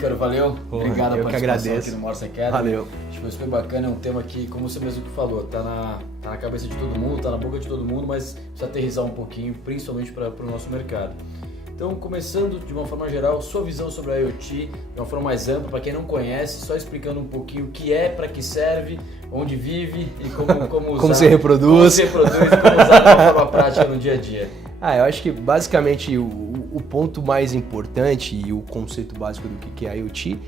Ícaro, valeu. Obrigado eu pela que agradeço. Aqui no Morse Academy. Valeu. Acho que foi super bacana, é um tema que, como você mesmo que falou, tá na cabeça de todo mundo, tá na boca de todo mundo, mas precisa aterrissar um pouquinho, principalmente para o nosso mercado. Então, começando de uma forma geral, sua visão sobre a IoT, de uma forma mais ampla, para quem não conhece, só explicando um pouquinho o que é, para que serve, onde vive e como usar. Como se reproduz. Como usar de uma forma prática no dia a dia. Eu acho que basicamente o ponto mais importante e o conceito básico do que é IoT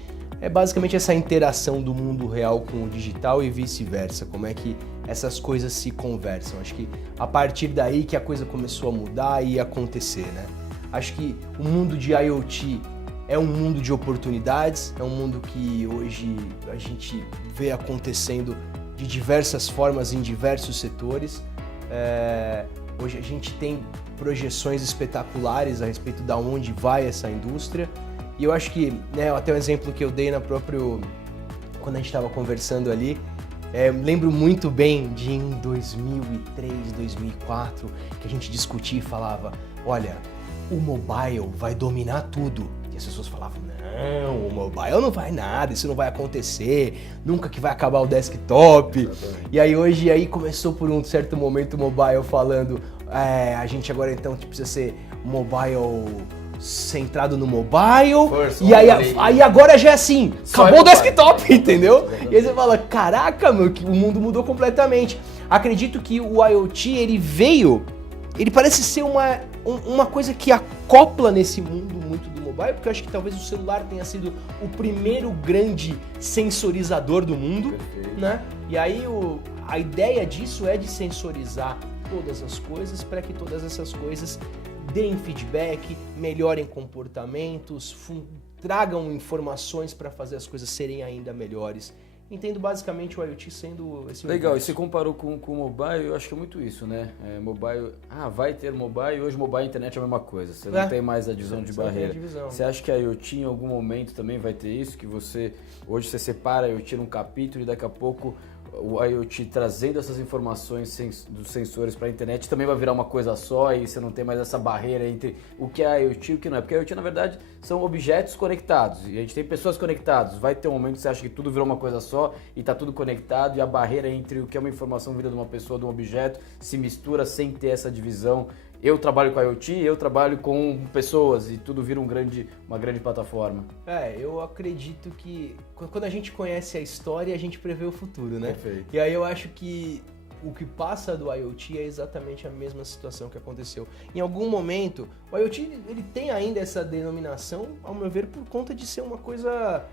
é basicamente essa interação do mundo real com o digital e vice-versa, como é que essas coisas se conversam. Acho que a partir daí que a coisa começou a mudar e acontecer, né? Acho que o mundo de IoT é um mundo de oportunidades, é um mundo que hoje a gente vê acontecendo de diversas formas em diversos setores. Hoje a gente tem projeções espetaculares a respeito de onde vai essa indústria. E eu acho que, né, até um exemplo que eu dei quando a gente estava conversando ali, lembro muito bem de em 2003, 2004, que a gente discutia e falava, olha, o mobile vai dominar tudo. E as pessoas falavam, não, o mobile não vai nada, isso não vai acontecer, nunca que vai acabar o desktop. Exatamente. E aí hoje aí por um certo momento o mobile falando, a gente agora então precisa ser mobile centrado no mobile. E aí agora já é assim, acabou o desktop, entendeu? E aí você fala, caraca, meu, que o mundo mudou completamente. Acredito que o IoT, ele parece ser uma coisa que acopla nesse mundo muito do mobile, porque eu acho que talvez o celular tenha sido o primeiro grande sensorizador do mundo, né? E aí a ideia disso é de sensorizar todas as coisas para que todas essas coisas deem feedback, melhorem comportamentos, tragam informações para fazer as coisas serem ainda melhores. Entendo basicamente o IoT sendo esse Legal, e você comparou com o mobile, eu acho que é muito isso, né? Mobile, vai ter mobile, hoje mobile e internet é a mesma coisa, você não tem mais a divisão de barreira. Você acha que a IoT em algum momento também vai ter isso, que hoje você separa a IoT num capítulo e daqui a pouco o IoT trazendo essas informações dos sensores para a internet também vai virar uma coisa só e você não tem mais essa barreira entre o que é IoT e o que não é. Porque a IoT, na verdade, são objetos conectados e a gente tem pessoas conectadas. Vai ter um momento que você acha que tudo virou uma coisa só e está tudo conectado e a barreira entre o que é uma informação vinda de uma pessoa, de um objeto, se mistura sem ter essa divisão. Eu trabalho com IoT, eu trabalho com pessoas e tudo vira uma grande plataforma. Eu acredito que quando a gente conhece a história, a gente prevê o futuro, né? Perfeito. E aí eu acho que o que passa do IoT é exatamente a mesma situação que aconteceu. Em algum momento, o IoT ele tem ainda essa denominação, ao meu ver, por conta de ser uma coisa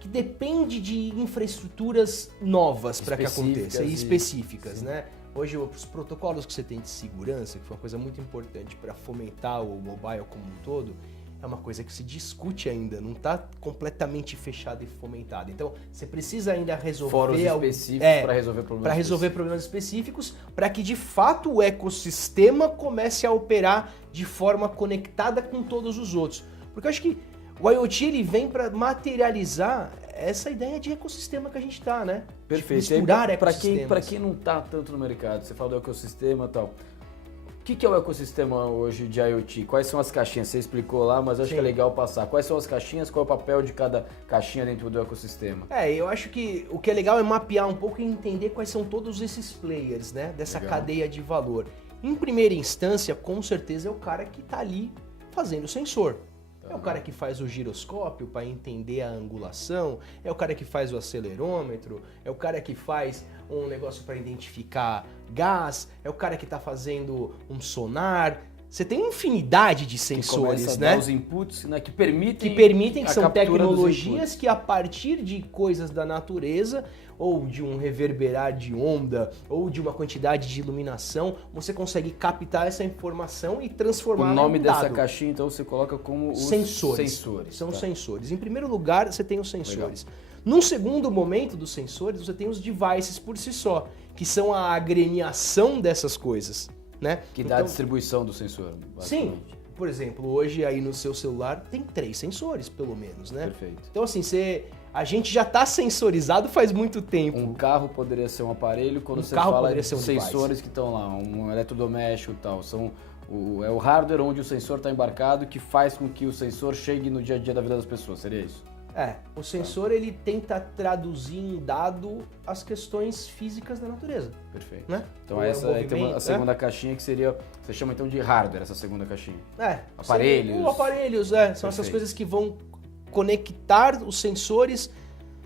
que depende de infraestruturas novas para que aconteça e específicas, né? Hoje, os protocolos que você tem de segurança, que foi uma coisa muito importante para fomentar o mobile como um todo, é uma coisa que se discute ainda, não está completamente fechada e fomentada. Então, você precisa ainda resolver... Fóruns específicos para resolver problemas para resolver problemas específicos, para que, de fato, o ecossistema comece a operar de forma conectada com todos os outros. Porque eu acho que o IoT ele vem para materializar essa ideia de ecossistema que a gente está, né? Perfeito. De misturar ecossistemas. Para quem não está tanto no mercado, você fala do ecossistema e tal. O que é o ecossistema hoje de IoT? Quais são as caixinhas? Você explicou lá, mas acho que é legal passar. Quais são as caixinhas? Qual é o papel de cada caixinha dentro do ecossistema? Eu acho que o que é legal é mapear um pouco e entender quais são todos esses players, né? Dessa cadeia de valor. Em primeira instância, com certeza é o cara que está ali fazendo o sensor. É o cara que faz o giroscópio para entender a angulação, é o cara que faz o acelerômetro, é o cara que faz um negócio para identificar gás, é o cara que está fazendo um sonar. Você tem uma infinidade de sensores, né? Os inputs, né? Que permitem que são tecnologias que a partir de coisas da natureza ou de um reverberar de onda ou de uma quantidade de iluminação, você consegue captar essa informação e transformar em um dado. O nome dessa caixinha, então, você coloca como os sensores. São sensores. Em primeiro lugar, você tem os sensores. Legal. Num segundo momento dos sensores, você tem os devices por si só, que são a agremiação dessas coisas, né? Que dá a distribuição do sensor. Sim. Por exemplo, hoje aí no seu celular tem 3 sensores, pelo menos, né? Perfeito. Então, assim, a gente já está sensorizado faz muito tempo. Um carro poderia ser um aparelho quando você fala de sensores que estão lá, um eletrodoméstico e tal. É o hardware onde o sensor está embarcado que faz com que o sensor chegue no dia a dia da vida das pessoas, seria isso? O sensor ele tenta traduzir em dado as questões físicas da natureza. Perfeito. Né? Então essa é a segunda caixinha que seria, você chama então de hardware, essa segunda caixinha. Aparelhos. Aparelhos, são essas coisas que vão conectar os sensores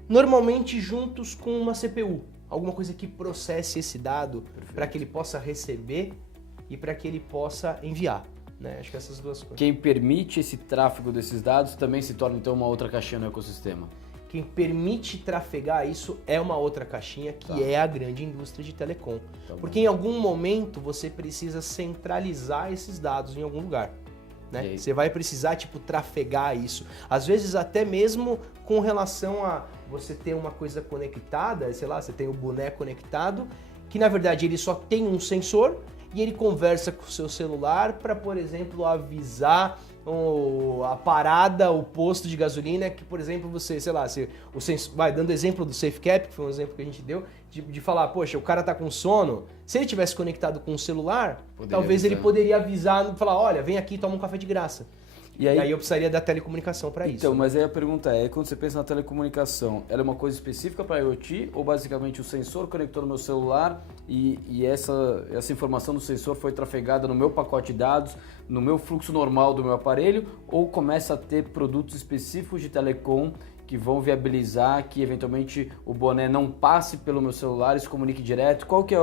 normalmente juntos com uma CPU. Alguma coisa que processe esse dado para que ele possa receber e para que ele possa enviar. Né? Acho que essas duas coisas. Quem permite esse tráfego desses dados também se torna então uma outra caixinha no ecossistema. Quem permite trafegar isso é uma outra caixinha que é a grande indústria de telecom. Porque em algum momento você precisa centralizar esses dados em algum lugar. Né? Você vai precisar trafegar isso. Às vezes até mesmo com relação a você ter uma coisa conectada, sei lá, você tem o boneco conectado, que na verdade ele só tem um sensor e ele conversa com o seu celular para, por exemplo, avisar a parada, o posto de gasolina, que, por exemplo, você, sei lá, vai dando exemplo do SafeCap, que foi um exemplo que a gente deu, de falar, poxa, o cara tá com sono, se ele tivesse conectado com o celular, talvez ele poderia avisar, falar, olha, vem aqui, toma um café de graça. E aí eu precisaria da telecomunicação para isso. Então, mas aí a pergunta quando você pensa na telecomunicação, ela é uma coisa específica para IoT ou basicamente o sensor conectou no meu celular e essa informação do sensor foi trafegada no meu pacote de dados, no meu fluxo normal do meu aparelho, ou começa a ter produtos específicos de telecom que vão viabilizar que eventualmente o boné não passe pelo meu celular e se comunique direto? Qual que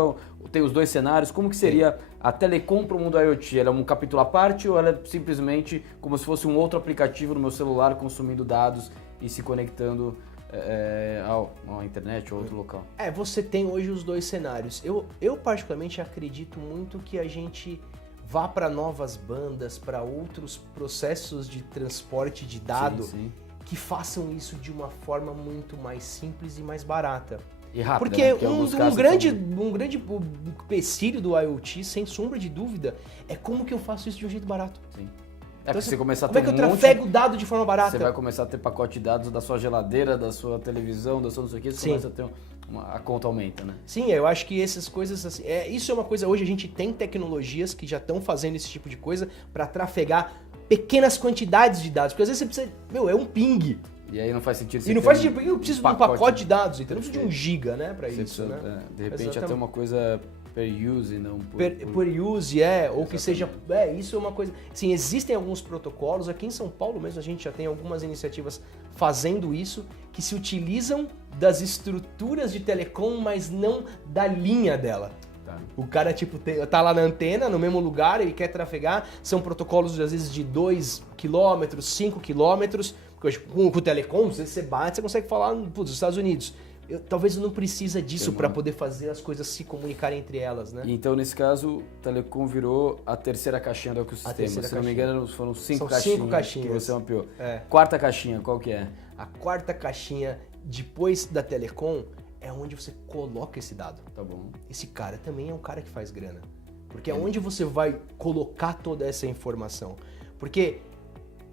tem os dois cenários? Como que seria a telecom para o mundo IoT? Ela é um capítulo à parte ou ela é simplesmente como se fosse um outro aplicativo no meu celular consumindo dados e se conectando à internet ou outro local? Você tem hoje os dois cenários. Eu particularmente acredito muito que a gente vá para novas bandas, para outros processos de transporte de dado. Sim. Que façam isso de uma forma muito mais simples e mais barata. E rápida, porque né? um grande empecilho do IoT, sem sombra de dúvida, é como que eu faço isso de um jeito barato. Sim. Então, você começar a ter como é que eu trafego dado de forma barata? Você vai começar a ter pacote de dados da sua geladeira, da sua televisão, da sua não sei o que, você começa a ter a conta aumenta, né? Sim, eu acho que essas coisas, assim, isso é uma coisa, hoje a gente tem tecnologias que já estão fazendo esse tipo de coisa para trafegar pequenas quantidades de dados, porque às vezes você precisa, é um ping. E aí não faz sentido você E não faz sentido, porque eu preciso de um pacote de dados, então eu preciso de 1 giga, né, para isso, né? De repente até uma coisa per use, não por use, ou que seja, isso é uma coisa, sim, existem alguns protocolos, aqui em São Paulo mesmo a gente já tem algumas iniciativas fazendo isso, que se utilizam das estruturas de telecom, mas não da linha dela. O cara, tá lá na antena, no mesmo lugar, ele quer trafegar, são protocolos, às vezes, de 2 km, 5 km, porque com o telecom, você bate, você consegue falar, dos Estados Unidos. Talvez não precisa disso para poder fazer as coisas se comunicarem entre elas, né? Então, nesse caso, o telecom virou a terceira caixinha do ecossistema. Se não me engano, foram 5 caixinhas que você mapeou. Quarta caixinha, qual que é? A quarta caixinha, depois da telecom, é onde você coloca esse dado. Tá bom. Esse cara também é um cara que faz grana. Porque é onde você vai colocar toda essa informação. Porque,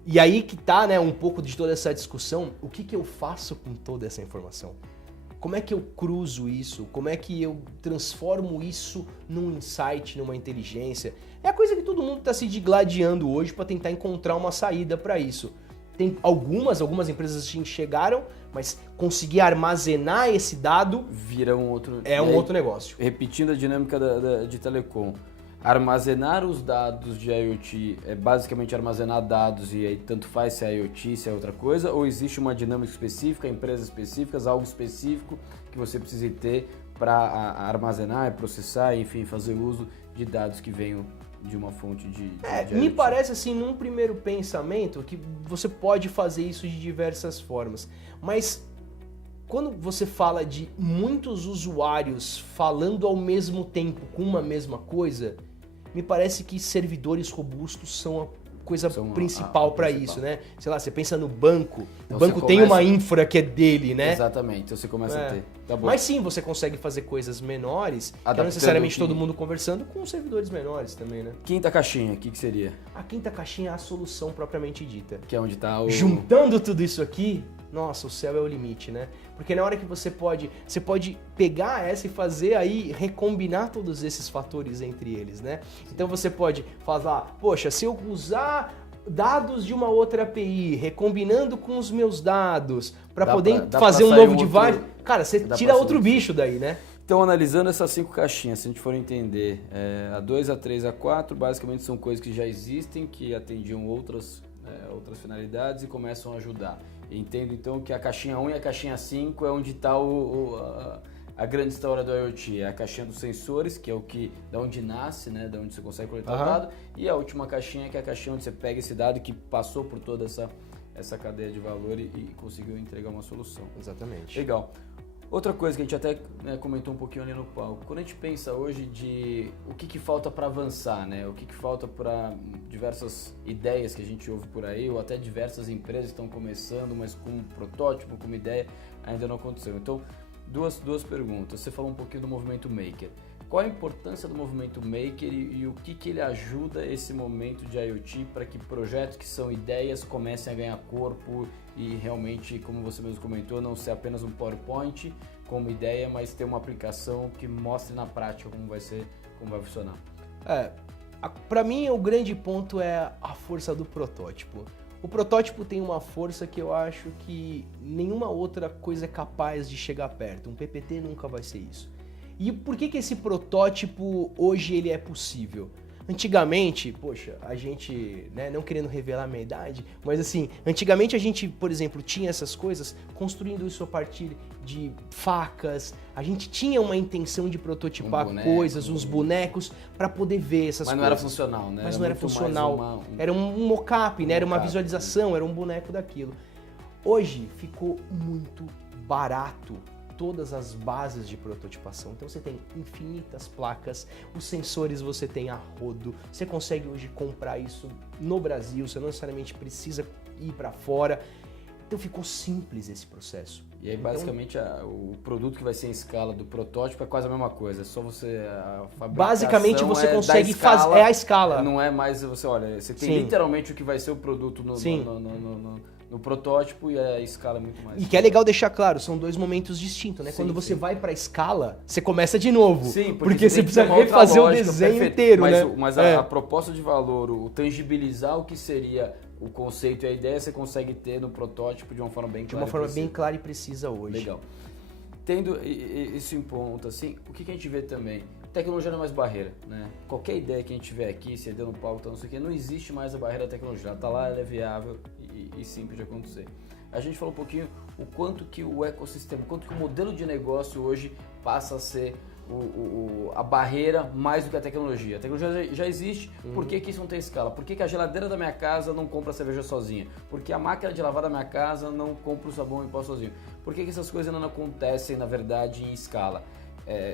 e aí que tá, né, um pouco de toda essa discussão, o que eu faço com toda essa informação? Como é que eu cruzo isso? Como é que eu transformo isso num insight, numa inteligência? É a coisa que todo mundo está se digladiando hoje para tentar encontrar uma saída para isso. Tem algumas empresas chegaram, mas conseguir armazenar esse dado vira um outro outro negócio. Repetindo a dinâmica de telecom, armazenar os dados de IoT é basicamente armazenar dados e aí tanto faz se é IoT, se é outra coisa, ou existe uma dinâmica específica, empresas específicas, algo específico que você precisa ter para armazenar, processar, enfim, fazer uso de dados que venham de uma fonte de me parece assim, num primeiro pensamento, que você pode fazer isso de diversas formas, mas quando você fala de muitos usuários falando ao mesmo tempo com uma mesma coisa, me parece que servidores robustos são a coisa principal para isso, né? Sei lá, você pensa no banco, então o banco tem uma infra que é dele, né? Exatamente, então você começa a ter. Tá bom. Mas sim, você consegue fazer coisas menores, que não necessariamente todo mundo conversando, com servidores menores também, né? Quinta caixinha, o que seria? A quinta caixinha é a solução propriamente dita. Que é onde tá o... Juntando tudo isso aqui, nossa, o céu é o limite, né? Porque na hora que você pode pegar essa e fazer aí, recombinar todos esses fatores entre eles, né? Então você pode falar, poxa, se eu usar dados de uma outra API, recombinando com os meus dados, para poder fazer um novo device. Cara, você tira outro bicho daí, né? Então, analisando essas 5 caixinhas, se a gente for entender, a 2, a 3, a 4, basicamente são coisas que já existem, que atendiam outras finalidades e começam a ajudar. Entendo, então, que a caixinha 1 e a caixinha 5 é onde está a grande história do IoT. É a caixinha dos sensores, que é da onde nasce, né, da onde você consegue coletar o dado, e a última caixinha, que é a caixinha onde você pega esse dado que passou por toda essa cadeia de valor e conseguiu entregar uma solução. Exatamente. Legal. Outra coisa que a gente até comentou um pouquinho ali no palco, quando a gente pensa hoje de o que falta para avançar, né? O que falta para diversas ideias que a gente ouve por aí, ou até diversas empresas estão começando, mas com um protótipo, com uma ideia, ainda não aconteceu. Então, duas perguntas. Você falou um pouquinho do movimento Maker. Qual a importância do movimento Maker e o que ele ajuda esse momento de IoT para que projetos que são ideias comecem a ganhar corpo e realmente, como você mesmo comentou, não ser apenas um PowerPoint como ideia, mas ter uma aplicação que mostre na prática como vai funcionar? Para mim, o grande ponto é a força do protótipo. O protótipo tem uma força que eu acho que nenhuma outra coisa é capaz de chegar perto. Um PPT nunca vai ser isso. E por que esse protótipo hoje ele é possível? Antigamente, poxa, a gente, né, não querendo revelar a minha idade, mas assim, antigamente a gente, por exemplo, tinha essas coisas construindo isso a partir de facas, a gente tinha uma intenção de prototipar coisas, uns bonecos, para poder ver essas coisas. Mas não era funcional, né? Mas não era funcional, era um mock-up, né? Era uma visualização, era um boneco daquilo. Hoje ficou muito barato todas as bases de prototipação. Então você tem infinitas placas, os sensores você tem a rodo, você consegue hoje comprar isso no Brasil, você não necessariamente precisa ir para fora. Então ficou simples esse processo. E aí basicamente o produto que vai ser em escala do protótipo é quase a mesma coisa, é só você basicamente você consegue fazer a escala. Não é mais você tem literalmente o que vai ser o produto no protótipo e a escala é muito mais. E que é legal deixar claro, são dois momentos distintos, né? Quando você vai para a escala, você começa de novo. Sim, porque você precisa refazer o desenho inteiro, né? Mas a proposta de valor, o tangibilizar o que seria o conceito e a ideia, você consegue ter no protótipo de uma forma bem clara. De uma forma bem clara e precisa hoje. Legal. Tendo isso em ponto, assim, o que a gente vê também? Tecnologia não é mais barreira, né? Qualquer ideia que a gente tiver aqui, se é deu no palco, não sei o que, não existe mais a barreira da tecnologia. Ela está lá, ela é viável e simples de acontecer. A gente falou um pouquinho o quanto que o ecossistema, o quanto que o modelo de negócio hoje passa a ser a barreira mais do que a tecnologia. A tecnologia já existe, por que isso não tem escala? Por que a geladeira da minha casa não compra a cerveja sozinha? Por que a máquina de lavar da minha casa não compra o sabão em pó sozinho? Por que essas coisas não acontecem, na verdade, em escala?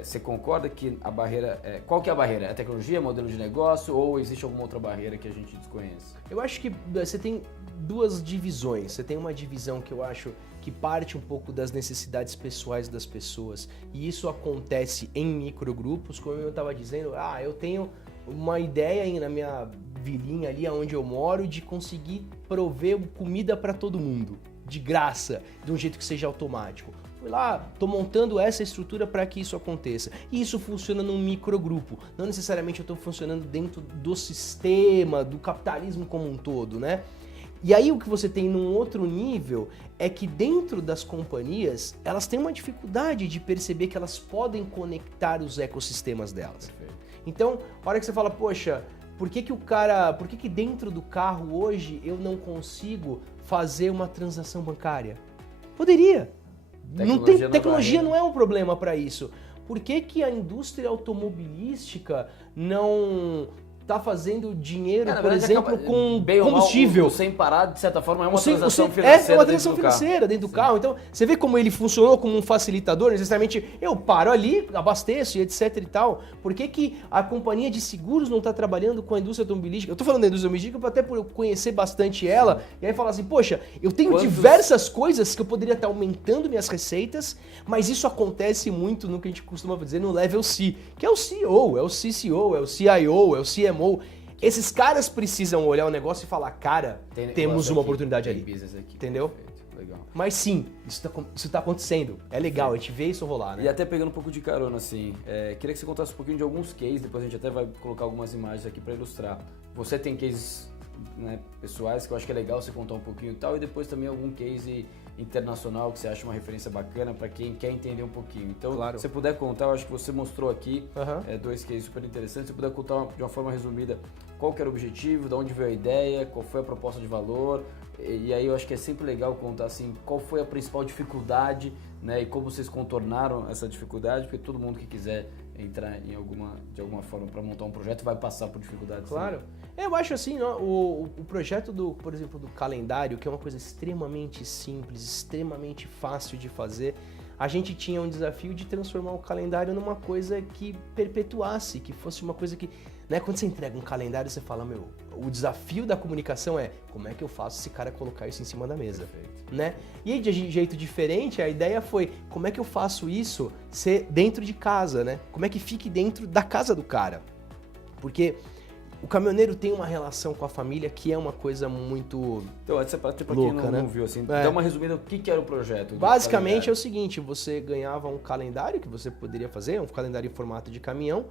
Você concorda que a barreira... qual que é a barreira? É a tecnologia, modelo de negócio ou existe alguma outra barreira que a gente desconhece? Eu acho que você tem duas divisões. Você tem uma divisão que eu acho que parte um pouco das necessidades pessoais das pessoas. E isso acontece em microgrupos, como eu estava dizendo. Eu tenho uma ideia aí na minha vilinha ali onde eu moro de conseguir prover comida para todo mundo, de graça, de um jeito que seja automático. Fui lá, estou montando essa estrutura para que isso aconteça. E isso funciona num microgrupo. Não necessariamente eu estou funcionando dentro do sistema, do capitalismo como um todo, né? E aí o que você tem num outro nível é que dentro das companhias, elas têm uma dificuldade de perceber que elas podem conectar os ecossistemas delas. Perfeito. Então, a hora que você fala, poxa, por que dentro do carro hoje eu não consigo fazer uma transação bancária? Poderia. Tecnologia não é um problema para isso. Por que a indústria automobilística não está fazendo dinheiro, por exemplo, com combustível? Sem parar, de certa forma, é uma transação financeira. É uma transação financeira dentro do carro. Então, você vê como ele funcionou como um facilitador, necessariamente eu paro ali, abasteço e etc e tal. Por que a companhia de seguros não está trabalhando com a indústria automobilística? Eu estou falando da indústria automobilística até por eu conhecer bastante ela, e aí falar assim, poxa, eu tenho diversas coisas que eu poderia estar aumentando minhas receitas, mas isso acontece muito no que a gente costuma dizer no level C, que é o CEO, é o CCO, é o CIO, é o CMO. Esses caras precisam olhar o negócio e falar, cara, temos uma oportunidade ali. Entendeu? Perfeito, legal. Mas sim, isso tá acontecendo. É legal, a gente vê isso rolar, né? E até pegando um pouco de carona, assim, queria que você contasse um pouquinho de alguns cases, depois a gente até vai colocar algumas imagens aqui para ilustrar. Você tem cases né, pessoais, que eu acho que é legal você contar um pouquinho e tal, e depois também algum case internacional que você acha uma referência bacana para quem quer entender um pouquinho. Então, se você puder contar, eu acho que você mostrou aqui 2 cases super interessantes, se você puder contar de uma forma resumida qual que era o objetivo, de onde veio a ideia, qual foi a proposta de valor, e aí eu acho que é sempre legal contar assim, qual foi a principal dificuldade, né, e como vocês contornaram essa dificuldade, porque todo mundo que quiser entrar de alguma forma para montar um projeto vai passar por dificuldades. Claro. Sim. Eu acho assim, ó, o projeto por exemplo, do calendário, que é uma coisa extremamente simples, extremamente fácil de fazer, a gente tinha um desafio de transformar o calendário numa coisa que perpetuasse, que fosse uma coisa que, né, quando você entrega um calendário, você fala, o desafio da comunicação é como é que eu faço esse cara colocar isso em cima da mesa, né? E aí, de jeito diferente, a ideia foi como é que eu faço isso ser dentro de casa, né? Como é que fique dentro da casa do cara? Porque o caminhoneiro tem uma relação com a família que é uma coisa muito então, pra louca, quem né? não viu, assim, dá uma resumida, o que era o projeto? Basicamente é o seguinte, você ganhava um calendário que você poderia fazer, um calendário em formato de caminhão,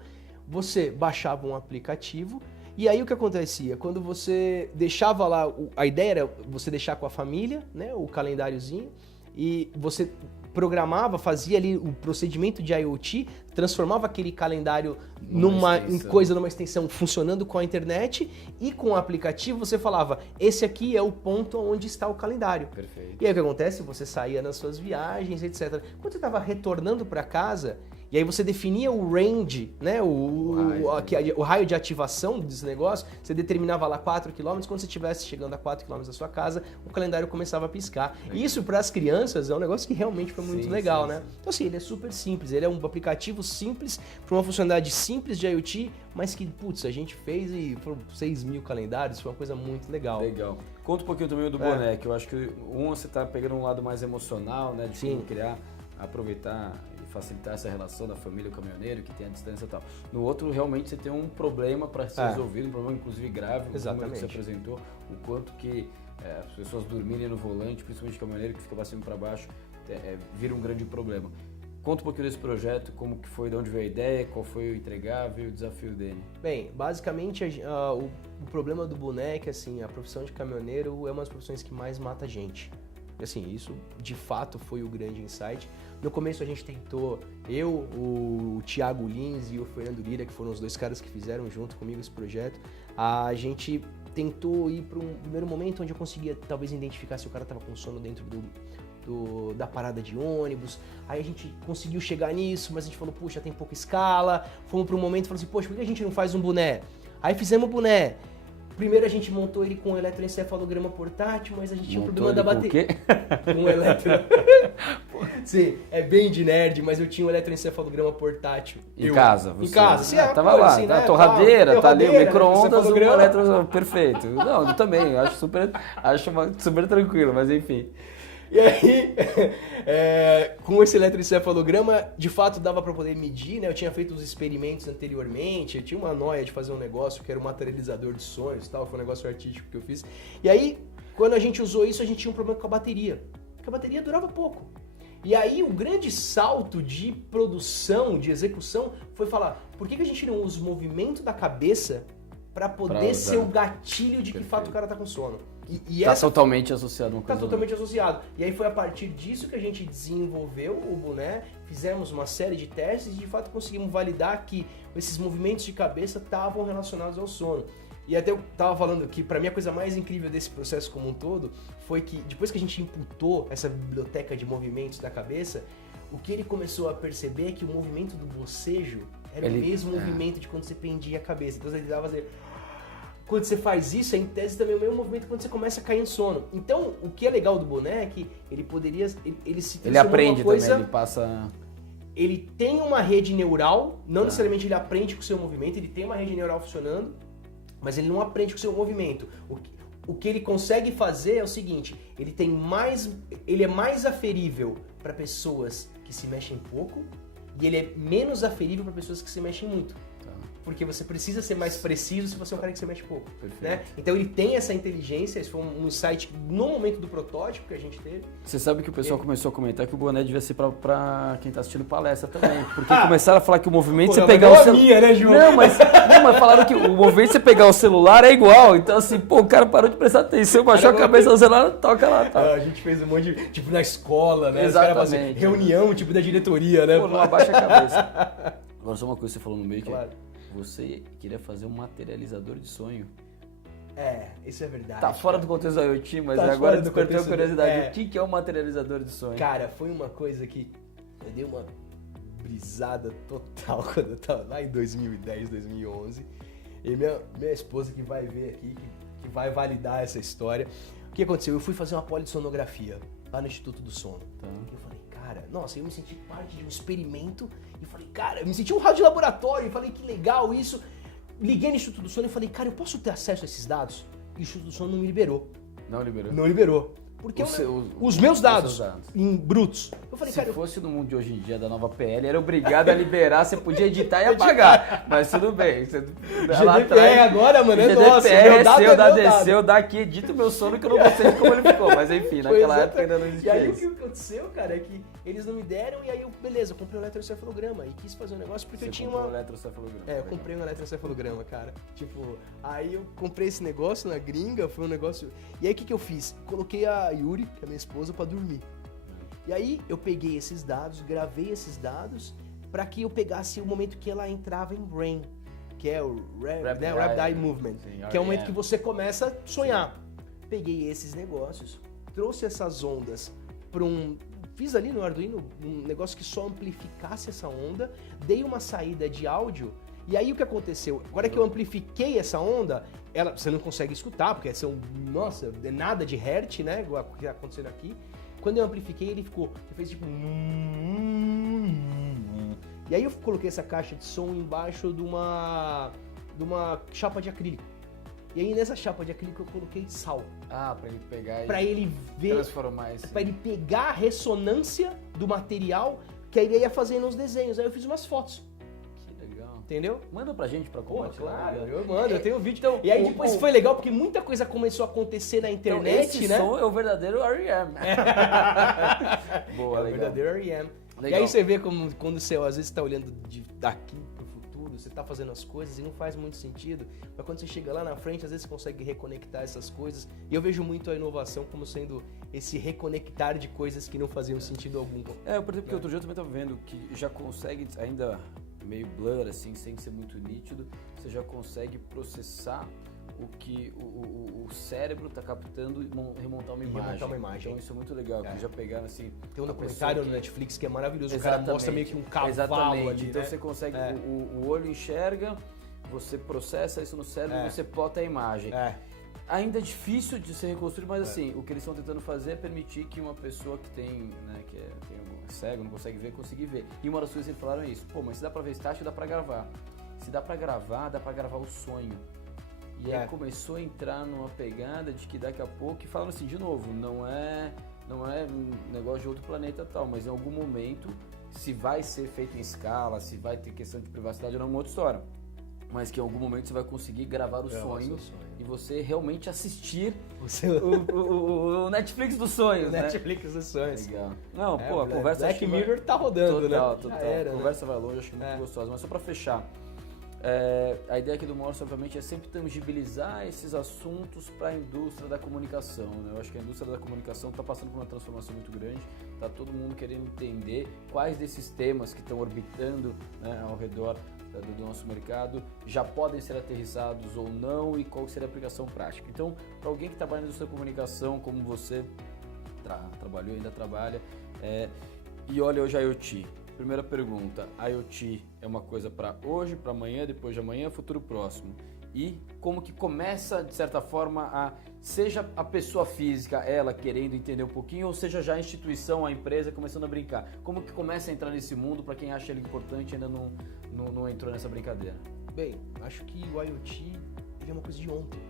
você baixava um aplicativo, e aí o que acontecia? Quando você deixava lá, a ideia era você deixar com a família, né, o calendáriozinho, e você programava, fazia ali o procedimento de IoT, transformava aquele calendário numa extensão funcionando com a internet, e com o aplicativo você falava, esse aqui é o ponto onde está o calendário. Perfeito. E aí o que acontece? Você saía nas suas viagens, etc. Quando você estava retornando para casa, e aí você definia o range, né, o raio de ativação desse negócio, você determinava lá 4 km, quando você estivesse chegando a 4 km da sua casa, o calendário começava a piscar. E isso para as crianças é um negócio que realmente foi muito legal, né? Então assim, ele é super simples, ele é um aplicativo simples, para uma funcionalidade simples de IoT, mas que, putz, a gente fez e foram 6 mil calendários, foi uma coisa muito legal. Legal. Conta um pouquinho também do boné, que eu acho que você tá pegando um lado mais emocional, né, de como criar, aproveitar facilitar essa relação da família, o caminhoneiro, que tem a distância e tal. No outro, realmente, você tem um problema para ser resolvido, um problema inclusive grave, como você apresentou, o quanto que as pessoas dormirem no volante, principalmente o caminhoneiro que fica pra cima e para baixo, vira um grande problema. Conta um pouquinho desse projeto, como que foi, de onde veio a ideia, qual foi o entregável e o desafio dele. Bem, basicamente o problema do boné é que assim, a profissão de caminhoneiro é uma das profissões que mais mata gente. Assim, isso de fato foi o grande insight. No começo a gente tentou, o Thiago Lins e o Fernando Lira, que foram os 2 caras que fizeram junto comigo esse projeto, a gente tentou ir para um primeiro momento onde eu conseguia talvez identificar se o cara estava com sono dentro da parada de ônibus. Aí a gente conseguiu chegar nisso, mas a gente falou, puxa, tem pouca escala. Fomos para um momento e falamos assim, poxa, por que a gente não faz um boné? Aí fizemos o boné. Primeiro a gente montou ele com um eletroencefalograma portátil, mas a gente tinha um problema da bateria. Com Sim, é bem de nerd, mas eu tinha um eletroencefalograma portátil. Em casa? Em casa, sim. Tava lá, assim, né? Torradeira, tá ali, o micro-ondas, o eletro... Perfeito. Não, eu também, acho super tranquilo, mas enfim. E aí, com esse eletroencefalograma, de fato dava para poder medir, né? Eu tinha feito os experimentos anteriormente, eu tinha uma noia de fazer um negócio que era um materializador de sonhos e tal, foi um negócio artístico que eu fiz. E aí, quando a gente usou isso, a gente tinha um problema com a bateria, porque a bateria durava pouco. E aí, o grande salto de produção, de execução, foi falar, por que a gente não usa o movimento da cabeça para poder ser o gatilho de que, de fato, o cara tá com sono? Tá totalmente associado uma coisa. Tá totalmente associado. E aí foi a partir disso que a gente desenvolveu o boné, fizemos uma série de testes e de fato conseguimos validar que esses movimentos de cabeça estavam relacionados ao sono. E até eu tava falando que para mim a coisa mais incrível desse processo como um todo foi que depois que a gente imputou essa biblioteca de movimentos da cabeça, o que ele começou a perceber é que o movimento do bocejo era o mesmo movimento de quando você pendia a cabeça. Então ele dava fazer... Quando você faz isso, em tese também é o mesmo movimento quando você começa a cair em sono. Então, o que é legal do boné é que ele poderia... Ele aprende coisa, também, ele passa... Ele tem uma rede neural, não necessariamente ele aprende com o seu movimento, ele tem uma rede neural funcionando, mas ele não aprende com o seu movimento. O que ele consegue fazer é o seguinte, ele é mais aferível para pessoas que se mexem pouco e ele é menos aferível para pessoas que se mexem muito. porque você precisa ser mais preciso se você é um cara que você mexe pouco. Né? Então ele tem essa inteligência, esse foi um insight no momento do protótipo que a gente teve. Você sabe que o pessoal começou a comentar que o boné devia ser pra quem tá assistindo palestra também, porque começaram a falar que o movimento você pegar o celular... né, João? Não, mas falaram que o movimento você pegar o celular é igual, então assim, pô, o cara parou de prestar atenção, baixou a cabeça do celular, toca lá, tá. A gente fez um monte de, tipo, na escola, né? Exatamente. Reunião, tipo, da diretoria, né? Pô, não abaixa a cabeça. Agora só uma coisa que você falou no meio, claro. Que você queria fazer um materializador de sonho. Isso é verdade. Tá fora do contexto da IoT, mas tá agora despertou a curiosidade. O que é um materializador de sonho? Cara, foi uma coisa que eu dei uma brisada total quando eu tava lá em 2010, 2011. E minha esposa que vai ver aqui, que vai validar essa história. O que aconteceu? Eu fui fazer uma polissonografia lá no Instituto do Sono. Tá. Eu falei, cara, nossa, eu me senti parte de um experimento. E falei, cara, eu me senti um raio de laboratório. E falei, que legal isso. Liguei no Instituto do Sono e falei, cara, eu posso ter acesso a esses dados? E o Instituto do Sono não me liberou. Não liberou? Não liberou. Porque os meus dados, em brutos. Eu falei, se fosse no mundo de hoje em dia da nova PL, era obrigado a liberar, você podia editar e apagar. Mas tudo bem. Você, GDPR agora, mano, é nosso. GDPR, dado desceu, daqui, edita o meu sono que eu não sei como ele ficou. Mas enfim, naquela época ainda não existia. E aí o que aconteceu, cara, é que eles não me deram e aí eu, beleza, eu comprei um eletrocefalograma e quis fazer um negócio porque eu tinha uma... um eletrocefalograma. Eu comprei um eletrocefalograma, cara. Tipo, aí eu comprei esse negócio na gringa, foi um negócio... E aí o que eu fiz? Coloquei a Yuri, que é minha esposa, pra dormir. E aí eu peguei esses dados, gravei esses dados pra que eu pegasse o momento que ela entrava em REM, que é o Rapid Eye Movement, que é o momento que você começa a sonhar. Peguei esses negócios, trouxe essas ondas para fiz ali no Arduino um negócio que só amplificasse essa onda, dei uma saída de áudio, e aí o que aconteceu? Agora que eu amplifiquei essa onda, você não consegue escutar, porque nossa, é nada de hertz, né, igual que tá acontecendo aqui. Quando eu amplifiquei, ele fez tipo... E aí eu coloquei essa caixa de som embaixo de uma chapa de acrílico. E aí nessa chapa de acrílico eu coloquei sal. Pra ele pegar pra ele ver, transformar isso. Pra ele pegar a ressonância do material, que aí ele ia fazendo uns desenhos. Aí eu fiz umas fotos. Que legal. Entendeu? Manda pra gente pra compartilhar. Claro, eu mando, eu tenho vídeo. Então, e aí depois foi legal porque muita coisa começou a acontecer na internet, esse né? som é o verdadeiro R.E.M. Boa, legal. O verdadeiro R.E.M. E aí você vê como quando você às vezes tá olhando daqui pro futuro, você tá fazendo as coisas e não faz muito sentido, mas quando você chega lá na frente, às vezes você consegue reconectar essas coisas. E eu vejo muito a inovação como sendo esse reconectar de coisas que não faziam sentido algum. Eu por exemplo, que outro dia eu também tava vendo que já consegue, ainda meio blur assim, sem ser muito nítido, você já consegue processar o que o cérebro está captando e remontar uma imagem. Então isso é muito legal, que já pegaram assim... Tem um documentário no Netflix que é maravilhoso, o cara mostra meio que um cavalo ali, então né? você consegue, o olho enxerga, você processa isso no cérebro e você plota a imagem. Ainda é difícil de ser reconstruído, mas assim, o que eles estão tentando fazer é permitir que uma pessoa que tem, né, que é cego, não consegue ver, consiga ver. E uma das coisas que eles falaram é isso, mas se dá pra ver estático, dá pra gravar. Se dá pra gravar o sonho. E aí começou a entrar numa pegada de que daqui a pouco, e falando assim, de novo, não é um negócio de outro planeta tal, mas em algum momento, se vai ser feito em escala, se vai ter questão de privacidade, não é uma outra história. Mas que em algum momento você vai conseguir gravar o sonho e você realmente assistir o Netflix dos sonhos, né? Netflix dos sonhos. Legal. Não, a conversa... Black Mirror tá rodando, total, né? A conversa vai longe, acho que é muito gostosa. Mas só pra fechar, a ideia aqui do Morse, obviamente, é sempre tangibilizar esses assuntos para a indústria da comunicação, né? Eu acho que a indústria da comunicação está passando por uma transformação muito grande, está todo mundo querendo entender quais desses temas que estão orbitando, né, ao redor do nosso mercado já podem ser aterrissados ou não e qual seria a aplicação prática. Então, para alguém que trabalha na indústria da comunicação, como você trabalhou, ainda trabalha, e olha hoje a IoT. Primeira pergunta, a IoT é uma coisa para hoje, para amanhã, depois de amanhã, futuro próximo. E como que começa, de certa forma, seja a pessoa física, ela querendo entender um pouquinho, ou seja já a instituição, a empresa começando a brincar. Como que começa a entrar nesse mundo para quem acha ele importante e ainda não entrou nessa brincadeira? Bem, acho que o IoT é uma coisa de ontem.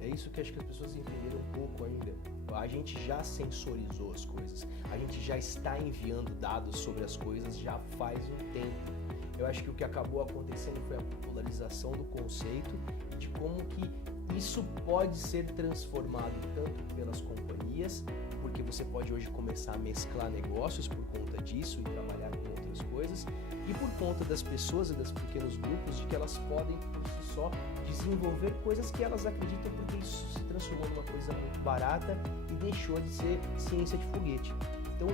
É isso que acho que as pessoas entenderam um pouco ainda. A gente já sensorizou as coisas, a gente já está enviando dados sobre as coisas já faz um tempo. Eu acho que o que acabou acontecendo foi a popularização do conceito, de como que isso pode ser transformado tanto pelas companhias, porque você pode hoje começar a mesclar negócios por conta disso e trabalhar com outras coisas, e por conta das pessoas e dos pequenos grupos, de que elas podem por si só desenvolver coisas que elas acreditam, porque isso se transformou numa coisa muito barata e deixou de ser ciência de foguete. Então,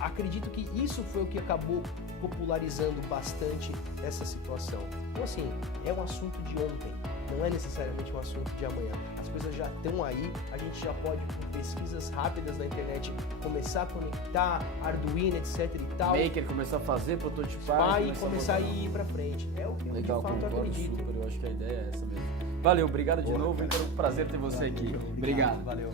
acredito que isso foi o que acabou popularizando bastante essa situação. Então, assim, é um assunto de ontem, não é necessariamente um assunto de amanhã. As coisas já estão aí, a gente já pode, por pesquisas rápidas na internet, começar a conectar Arduino, etc e tal. Maker, começar a fazer, prototipar e começar a ir pra frente. É o que eu de fato acredito. Super, eu acho que a ideia é essa mesmo. Valeu, obrigado de novo, então é um prazer ter você aqui. Obrigado, valeu.